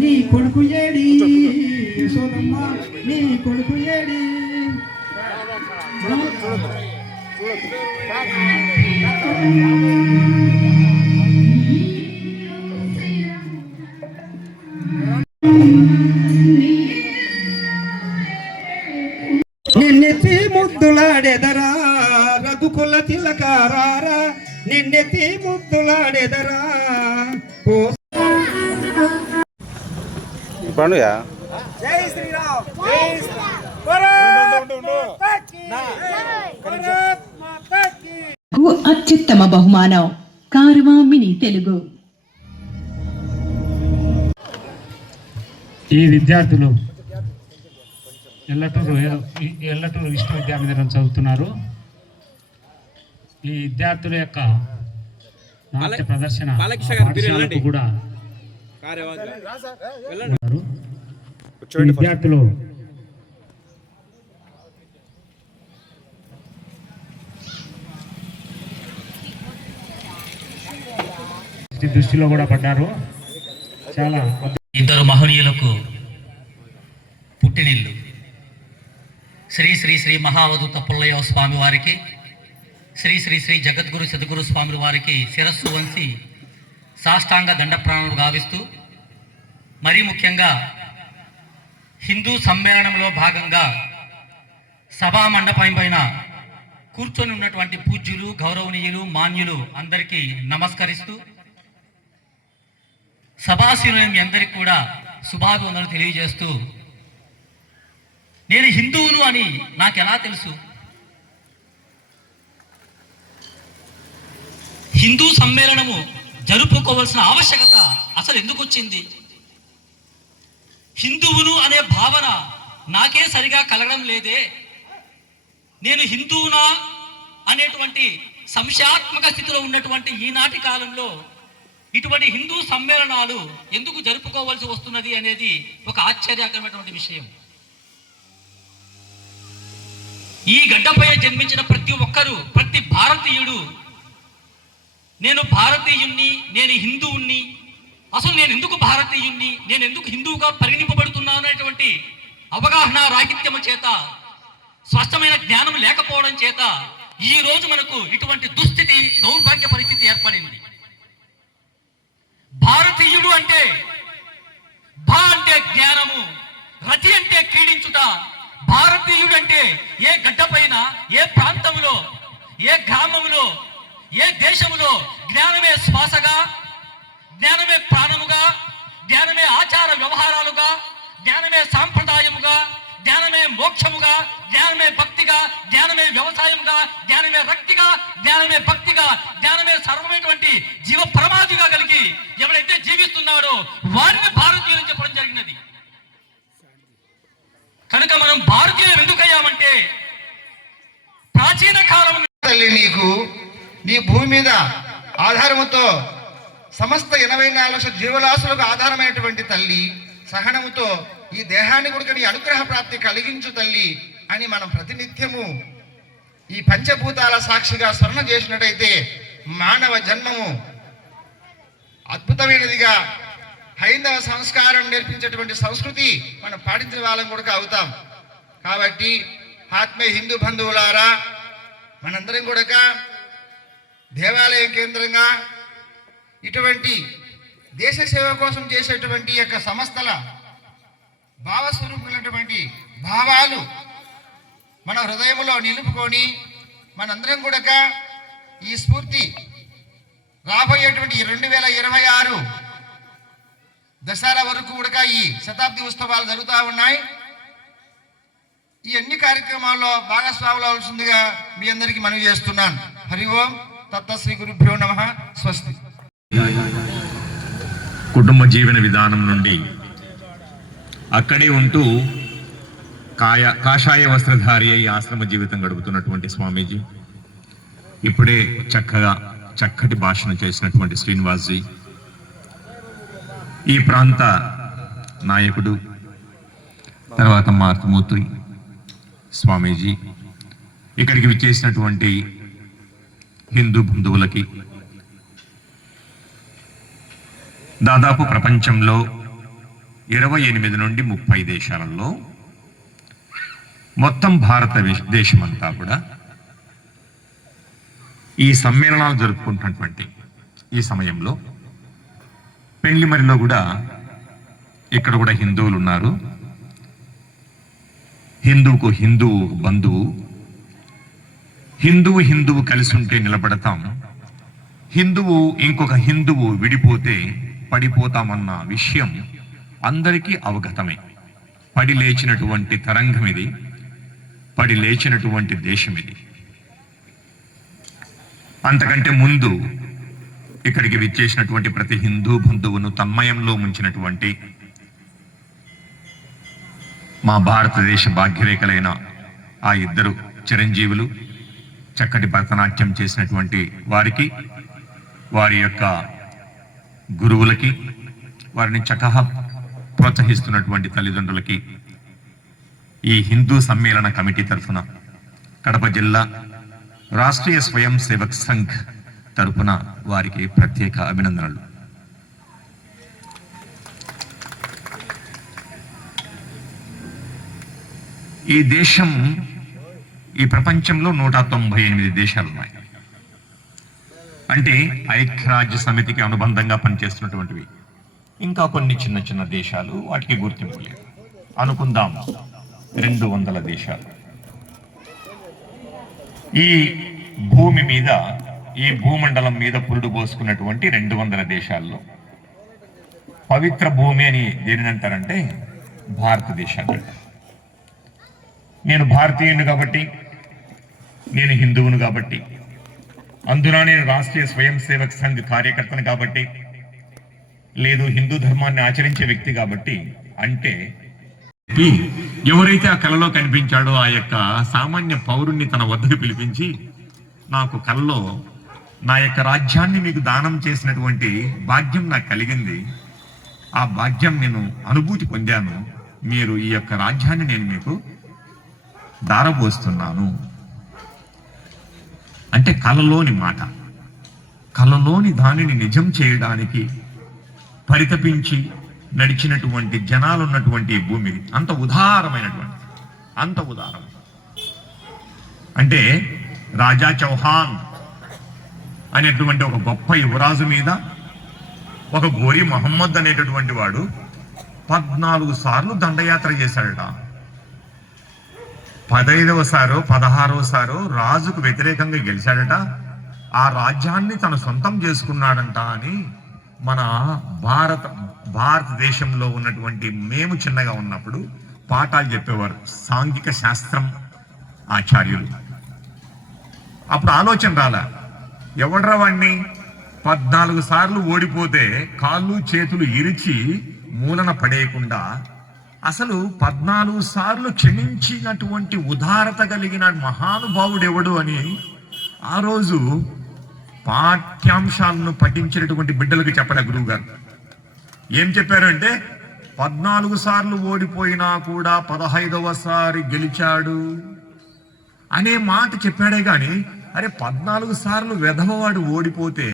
నీ కొడుకు ఏడి? నీ కొడుకు ఏడి? నిన్నెత్తి ముద్దులాడెదరా? రఘుకుల తిలకారారా? నిన్నెత్తి ముద్దులాడెదరా? పండుగ కు. అత్యుత్తమ బహుమానం కారువా మినీ తెలుగు. ఈ విద్యార్థులు ఎల్లటూరు ఎల్లటూరు విశ్వవిద్యాలయం చదువుతున్నారు. ఈ విద్యార్థుల యొక్క నాట్య ప్రదర్శన కూడా విద్యార్థులు దృష్టిలో కూడా పడ్డారు. చాలా ఇద్దరు మహనీయులకు పుట్టినిల్లు. శ్రీ శ్రీ శ్రీ మహావధూత పుల్లయ్య స్వామి వారికి శ్రీ శ్రీ శ్రీ జగద్గురు సద్గురు స్వామి వారికి శిరస్సు వంచి సాష్టాంగ దండప్రాణాలు గావిస్తూ మరీ ముఖ్యంగా హిందూ సమ్మేళనంలో భాగంగా సభా మండపం పైన కూర్చొని ఉన్నటువంటి పూజ్యులు గౌరవనీయులు మాన్యులు అందరికీ నమస్కరిస్తూ సభాశీలు మీ అందరికి కూడా శుభాభివందనలు తెలియజేస్తూ నేను హిందువును అని నాకు ఎలా తెలుసు? హిందూ సమ్మేళనము జరుపుకోవాల్సిన ఆవశ్యకత అసలు ఎందుకు వచ్చింది? హిందువును అనే భావన నాకే సరిగా కలగడం లేదే. నేను హిందువునా అనేటువంటి సంశయాత్మక స్థితిలో ఉన్నటువంటి ఈనాటి కాలంలో ఇటువంటి హిందూ సమ్మేళనాలు ఎందుకు జరుపుకోవాల్సి వస్తున్నది అనేది ఒక ఆశ్చర్యకరమైనటువంటి విషయం. ఈ గడ్డపై జన్మించిన ప్రతి ఒక్కరూ ప్రతి భారతీయుడు నేను భారతీయుణ్ణి నేను హిందువుణ్ణి అసలు నేను ఎందుకు భారతీయుణ్ణి? నేను ఎందుకు హిందువుగా పరిగణింపబడుతున్నాను అనేటువంటి అవగాహన రాహిత్యము చేత స్పష్టమైన జ్ఞానం లేకపోవడం చేత ఈ రోజు మనకు ఇటువంటి దుస్థితి దౌర్భాగ్య పరిస్థితి ఏర్పడింది. భారతీయుడు అంటే భా అంటే జ్ఞానము రతి అంటే క్రీడించుట భారతీయుడు అంటే ఏ గడ్డపైన ఏ ప్రాంతంలో ఏ గ్రామంలో ఏ దేశంలో జ్ఞానమే శ్వాసగా జ్ఞానమే ప్రాణముగా జ్ఞానమే ఆచార వ్యవహారాలుగా జ్ఞానమే సాంప్రదాయముగా జ్ఞానమే మోక్షముగా జ్ఞానమే భక్తిగా జ్ఞానమే వ్యవసాయముగా జ్ఞానమే రక్తిగా జ్ఞానమే భక్తిగా జ్ఞానమే సర్వమైనటువంటి జీవ ప్రమాదిగా కలిగి ఎవరైతే జీవిస్తున్నాడో వారిని భారతీయులు చెప్పడం జరిగినది. కనుక మనం భారతీయులు ఎందుకయ్యామంటే ప్రాచీన కాలం తల్లి నీకు నీ భూమి మీద ఆధారముతో సమస్త ఎనభై నాలుగు లక్షల జీవరాశులకు ఆధారమైనటువంటి తల్లి సహనముతో ఈ దేహాన్ని కూడా నీ అనుగ్రహ ప్రాప్తి కలిగించు తల్లి అని మనం ప్రతినిత్యము ఈ పంచభూతాల సాక్షిగా స్వర్ణ చేసినట్టయితే మానవ జన్మము అద్భుతమైనదిగా హైందవ సంస్కారం నేర్పించేటువంటి సంస్కృతి మనం పాటించిన వాళ్ళం కూడా అవుతాం. కాబట్టి ఆత్మీయ హిందూ బంధువులారా మనందరం కూడా దేవాలయ కేంద్రంగా ఇటువంటి దేశ సేవ కోసం చేసేటువంటి యొక్క సంస్థల భావస్వరూపులైనటువంటి భావాలు మన హృదయంలో నిలుపుకొని మనందరం కూడా ఈ స్ఫూర్తి రాబోయేటువంటి రెండు వేల ఇరవై ఆరు దసరా వరకు కూడా ఈ శతాబ్ది ఉత్సవాలు జరుగుతూ ఉన్నాయి. ఈ అన్ని కార్యక్రమాల్లో భాగస్వాములవలసిందిగా మీ అందరికీ మనవి చేస్తున్నాను. హరి ఓం. తత్త శ్రీ గురుభ్యో నమ. స్వస్తి. కుటుంబ జీవన విధానం నుండి అక్కడే ఉంటూ కాయ కాషాయ వస్త్రధారి అయి ఆశ్రమ జీవితం గడుపుతున్నటువంటి స్వామీజీ ఇప్పుడే చక్కగా చక్కటి భాషణ చేసినటువంటి శ్రీనివాస్జీ ఈ ప్రాంత నాయకుడు తర్వాత మార్తమూర్తి స్వామీజీ ఇక్కడికి విచ్చేసినటువంటి హిందూ బంధువులకి దాదాపు ప్రపంచంలో ఇరవై ఎనిమిది నుండి ముప్పై దేశాలలో మొత్తం భారతదేశం అంతా కూడా ఈ సమ్మేళనాలు జరుపుకుంటున్నటువంటి ఈ సమయంలో పెళ్ళిమరిలో కూడా ఇక్కడ కూడా హిందువులు ఉన్నారు. హిందువుకు హిందువు బంధువు హిందువు హిందువు కలిసి ఉంటే నిలబడతాం హిందువు ఇంకొక హిందువు విడిపోతే పడిపోతామన్న విషయం అందరికీ అవగతమే. పడి లేచినటువంటి తరంగం ఇది. పడి లేచినటువంటి దేశం ఇది. అంతకంటే ముందు ఇక్కడికి విచ్చేసినటువంటి ప్రతి హిందూ బంధువును తన్మయంలో ముంచినటువంటి మా భారతదేశ భాగ్యరేఖలైన ఆ ఇద్దరు చిరంజీవులు చక్కటి భరతనాట్యం చేసినటువంటి వారికి వారి యొక్క గురువులకి వారిని చకహ ప్రోత్సహిస్తున్నటువంటి తల్లిదండ్రులకి ఈ హిందూ సమ్మేళన కమిటీ తరఫున కడప జిల్లా రాష్ట్రీయ స్వయం సేవక్ సంఘ్ తరఫున వారికి ప్రత్యేక అభినందనలు. ఈ దేశం ఈ ప్రపంచంలో నూట తొంభై ఎనిమిది దేశాలు ఉన్నాయి అంటే ఐక్యరాజ్య సమితికి అనుబంధంగా పనిచేస్తున్నటువంటివి. ఇంకా కొన్ని చిన్న చిన్న దేశాలు వాటికి గుర్తింపు లేదు. అనుకుందాం. రెండు వందల దేశాలు. ఈ భూమి మీద ఈ భూమండలం మీద పురుడు పోసుకున్నటువంటి రెండు వందల దేశాల్లో పవిత్ర భూమి అని దేనిని అంటారంటే భారతదేశాన్ని. నేను భారతీయుని కాబట్టి నేను హిందువును కాబట్టి అందున నేను రాష్ట్రీయ స్వయం సేవక్ సంఘ్ కార్యకర్తను కాబట్టి లేదు హిందూ ధర్మాన్ని ఆచరించే వ్యక్తి కాబట్టి అంటే ఎవరైతే ఆ కళలో కనిపించాడో ఆ యొక్క సామాన్య పౌరుణ్ణి తన వద్దకు పిలిపించి నాకు కలలో నా యొక్క రాజ్యాన్ని మీకు దానం చేసినటువంటి భాగ్యం నాకు కలిగింది. ఆ భాగ్యం నేను అనుభూతి పొందాను. మీరు ఈ యొక్క రాజ్యాన్ని నేను మీకు దారబోస్తున్నాను. అంటే కలలోని మాట. కలలోని దానిని నిజం చేయడానికి పరితపించి నడిచినటువంటి జనాలు ఉన్నటువంటి ఈ భూమిది అంత ఉదారమైనటువంటి అంత ఉదారం. అంటే రాజా చౌహాన్ అనేటువంటి ఒక గొప్ప యువరాజు మీద ఒక గోరి మహమ్మద్ అనేటటువంటి వాడు పద్నాలుగు సార్లు దండయాత్ర చేశాడట. పదైదవ సారో పదహారవ సారో రాజుకు వ్యతిరేకంగా గెలిచాడట. ఆ రాజ్యాన్ని తన సొంతం చేసుకున్నాడంట అని మన భారత భారతదేశంలో ఉన్నటువంటి మేము చిన్నగా ఉన్నప్పుడు పాఠాలు చెప్పేవారు. సాంఘిక శాస్త్రం ఆచార్యులు. అప్పుడు ఆలోచన రాలా ఎవడరా వాణ్ణి? పద్నాలుగు సార్లు ఓడిపోతే కాళ్ళు చేతులు ఇరిచి మూలన పడేయకుండా అసలు పద్నాలుగు సార్లు క్షమించినటువంటి ఉదారత కలిగిన మహానుభావుడు ఎవడు అని ఆ రోజు పాఠ్యాంశాలను పఠించినటువంటి బిడ్డలకు చెప్పలే గురువు గారు ఏం చెప్పారంటే పద్నాలుగు సార్లు ఓడిపోయినా కూడా పదహైదవ సారి గెలిచాడు అనే మాట చెప్పాడే కానీ అరే పద్నాలుగు సార్లు వెధవవాడు ఓడిపోతే